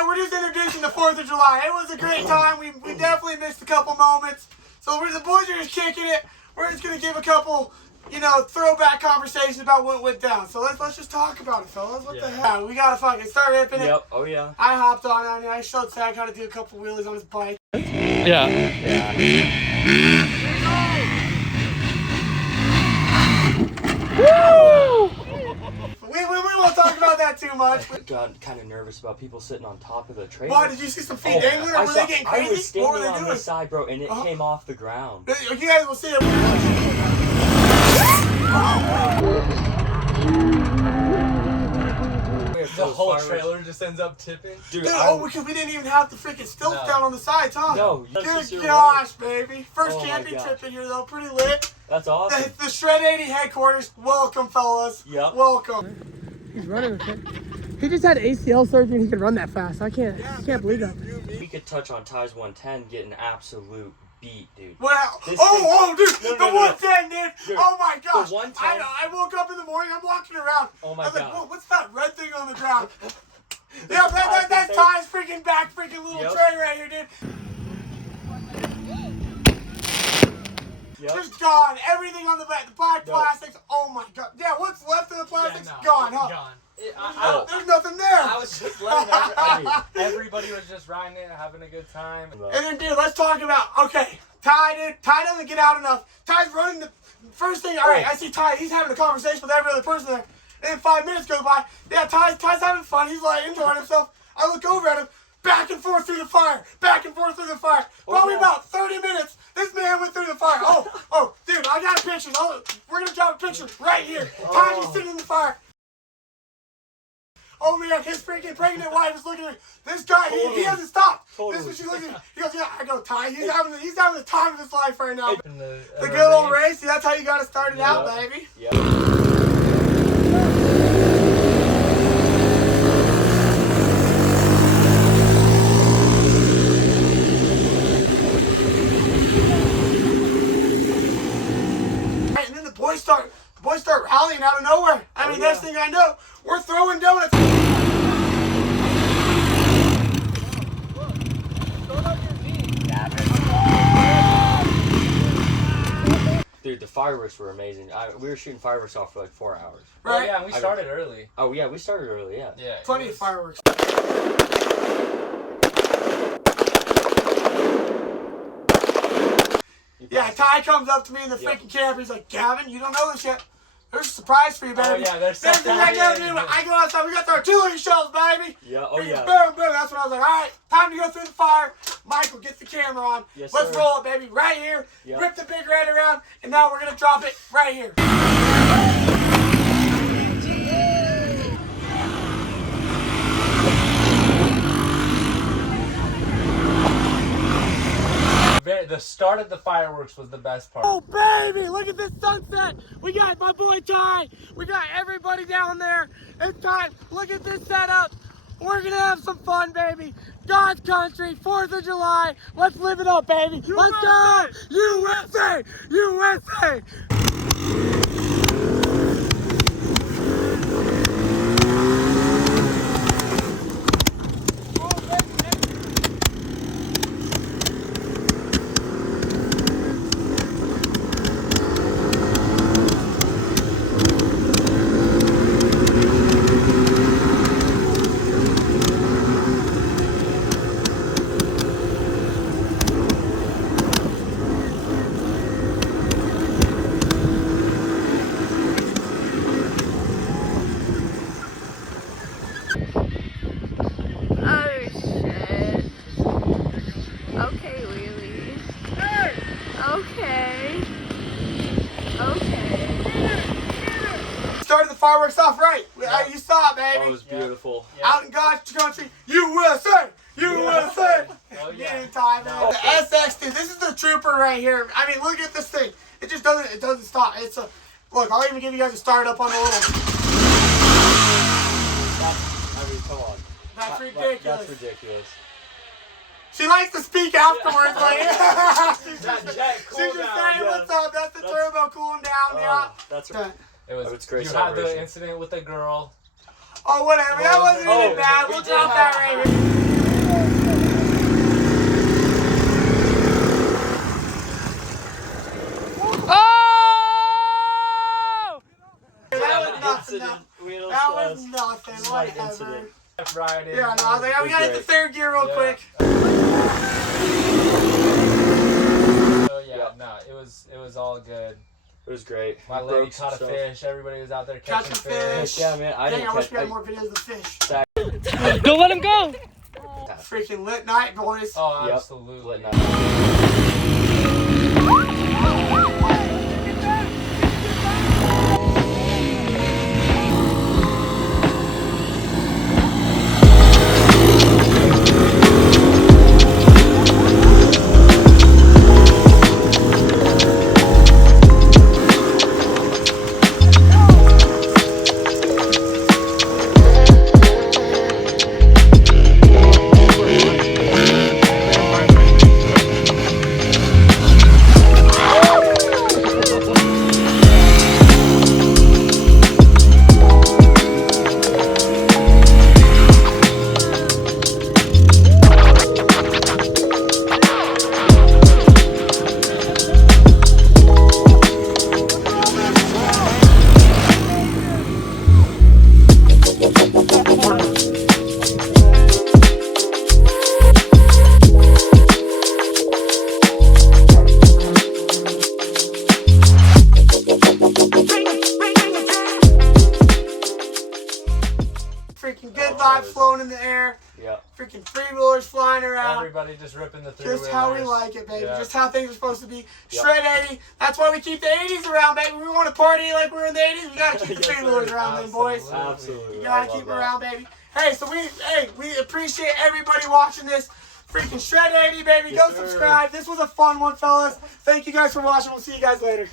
yeah, we're just introducing the 4th of July. It was a great time. We definitely missed a couple moments. So the boys are just kicking it. We're just going to give a couple, throwback conversations about what went down. So let's just talk about it, fellas. What the hell? We got to fucking start ripping it. Yep. Oh, yeah. I hopped on it. I showed Zach how to do a couple wheelies on his bike. Yeah. Woo! We won't talk about that too much. I got kind of nervous about people sitting on top of the trailer. Why, did you see some feet dangling, or were they getting crazy? I was standing what were they on doing? this side, bro, and it came off the ground. You guys will see it. The whole trailer just ends up tipping. Dude, because we didn't even have the freaking stilts down on the sides, huh? No. Good gosh, baby. First camping trip in here, though. Pretty lit. That's awesome. The Shred 80 headquarters. Welcome, fellas. Yep. Welcome. He's running with it. He just had ACL surgery and he can run that fast. I can't believe that. We could touch on Ty's 110 getting absolute beat, dude. Dude. No, The 110, dude. Oh my gosh. The 110. I woke up in the morning. I'm walking around. Oh my I was God. like, what's that red thing on the ground? Yeah, that's Ty's freaking back, freaking little tray right here, dude. Yep. Just gone. Everything on the back, the black plastics. Oh my God. Yeah, what's left of the plastics? Gone, huh? Gone. There's nothing there. I was just letting everybody was just riding it, having a good time. And then, dude, let's talk about, okay, Ty, dude. Ty doesn't get out enough. Ty's running the first thing. All right, I see Ty. He's having a conversation with every other person there. And then 5 minutes go by. Yeah, Ty's having fun. He's like enjoying himself. I look over at him. Back and forth through the fire. Back and forth through the fire. Probably about 30 minutes. This man went through the fire. Oh, dude, I got a picture. We're going to drop a picture right here. Ty just sitting in the fire. Oh man, his freaking pregnant wife is looking at me. This guy, he hasn't stopped. This is what she's looking at me. He goes, yeah, I go, Ty. He's having the time of his life right now. The good old race. See, that's how you got to start it out, baby. Yep. The boys start rallying out of nowhere. I mean, next thing I know, we're throwing donuts. Dude, the fireworks were amazing. We were shooting fireworks off for like 4 hours. Right? Oh, yeah, and we started early. Oh, yeah, we started early, yeah. Plenty of fireworks. Yeah, Ty comes up to me in the freaking camp. He's like, Gavin, you don't know this yet. There's a surprise for you, baby. Oh, yeah, there's something. I go outside. We got the artillery shells, baby. Yeah, oh, yeah. Boom, boom. That's when I was like, all right, time to go through the fire. Michael, get the camera on. Yes, Let's roll it, baby. Right here. Yep. Rip the big red around. And now we're going to drop it right here. The start of the fireworks was the best part. Oh, baby, look at this sunset. We got my boy Ty. We got everybody down there. It's time. Look at this setup. We're going to have some fun, baby. God's country, 4th of July. Let's live it up, baby. Let's go. USA! USA! Started the fireworks off right. You saw it, baby. Oh, it was beautiful. Out in God's country, USA! USA! Oh, yeah. Time, man. The SX, dude, this is the trooper right here. I mean, look at this thing. It just doesn't stop. It's a, look, I'll even give you guys a start up on the little. Come on. That's ridiculous. That's ridiculous. She likes to speak afterwards, like, she's just cool saying what's up. That's the turbo cooling down, yeah. That's It's great. You had the incident with the girl. Oh, whatever. That wasn't even bad. We'll drop that right here. incident. We had a That was nothing. slight Whatever. incident. Friday. Yeah, no, I was like, we gotta hit the third gear real quick. So yeah, no, it was all good. It was great. My lady caught a fish. Everybody was out there catching fish. Yeah, man. I Dang, didn't I wish catch. we had more videos of the fish. Go let him go. Freaking lit night, boys. Oh, Yep. absolutely. Freaking good vibes flowing in the air. Yeah. Freaking three-wheelers flying around. Everybody just ripping the three-wheelers. Just how we like it, baby. Yeah. Just how things are supposed to be. Yep. Shred 80. That's why we keep the 80s around, baby. We want to party like we're in the 80s. We got to keep the Yes, three-wheelers sir. around then, boys. Absolutely. You got to keep them around, baby. Hey, so we appreciate everybody watching this. Freaking Shred 80, baby. Yes, Go sir. subscribe. This was a fun one, fellas. Thank you guys for watching. We'll see you guys later.